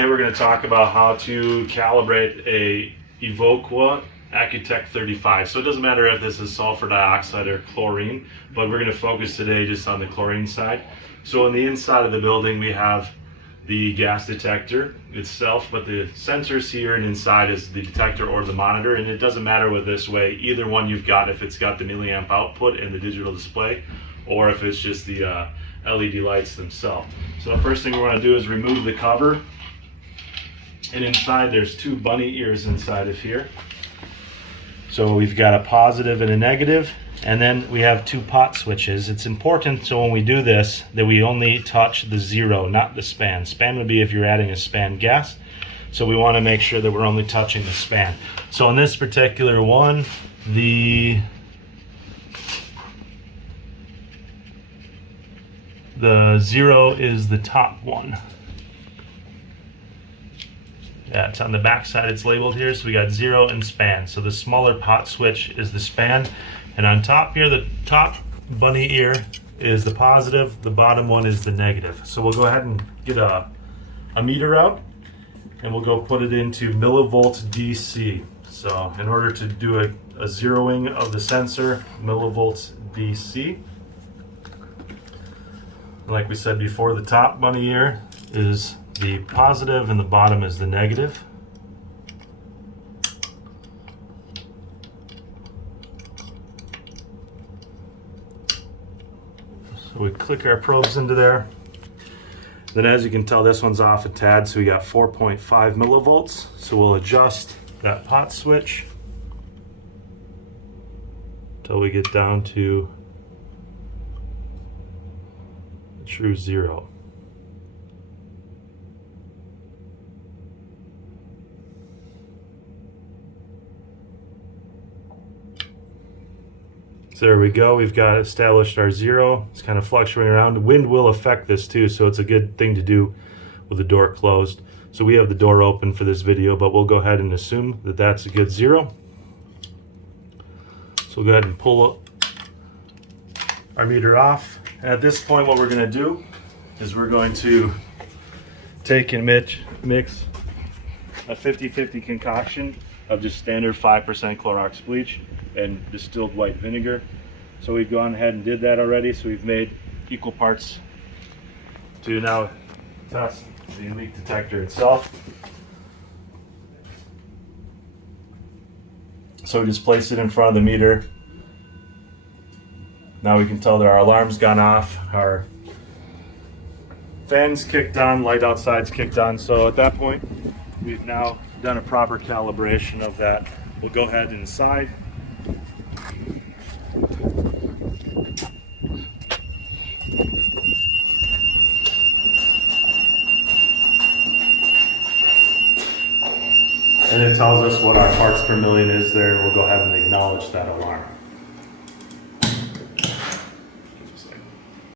Today we're going to talk about how to calibrate a Evoqua Acutec 35. So it doesn't matter if this is sulfur dioxide or chlorine, but we're going to focus today just on the chlorine side. So on the inside of the building we have the gas detector itself, but the sensors here and inside is the detector or the monitor, and it doesn't matter with this way, either one you've got, if it's got the milliamp output and the digital display, or if it's just the LED lights themselves. So the first thing we want to do is remove the cover. And inside there's two bunny ears inside of here. So we've got a positive and a negative, and then we have two pot switches. It's important so when we do this that we only touch the zero, not the span. Span would be if you're adding a span gas. So we want to make sure that we're only touching the span. So in this particular one, the zero is the top one. Yeah, it's on the back side, it's labeled here, so we got zero and span. So the smaller pot switch is the span, and on top here, the top bunny ear is the positive, the bottom one is the negative. So we'll go ahead and get a meter out, and we'll go put it into millivolt DC. So in order to do a zeroing of the sensor, millivolts DC. Like we said before, the top bunny ear is the positive and the bottom is the negative. So we click our probes into there. Then as you can tell, this one's off a tad, so we got 4.5 millivolts. So we'll adjust that pot switch until we get down to a true zero. So there we go, we've got established our zero. It's kind of fluctuating around. The wind will affect this too, so it's a good thing to do with the door closed. So we have the door open for this video, but we'll go ahead and assume that that's a good zero. So we'll go ahead and pull our meter off. And at this point, what we're gonna do is we're going to take and mix a 50-50 concoction of just standard 5% Clorox bleach and distilled white vinegar. So we've gone ahead and did that already. So we've made equal parts to now test the leak detector itself. So we just place it in front of the meter. Now we can tell that our alarm's gone off, our fans kicked on, light outside's kicked on. So at that point, we've now done a proper calibration of that. We'll go ahead inside. And it tells us what our parts per million is there, and we'll go ahead and acknowledge that alarm.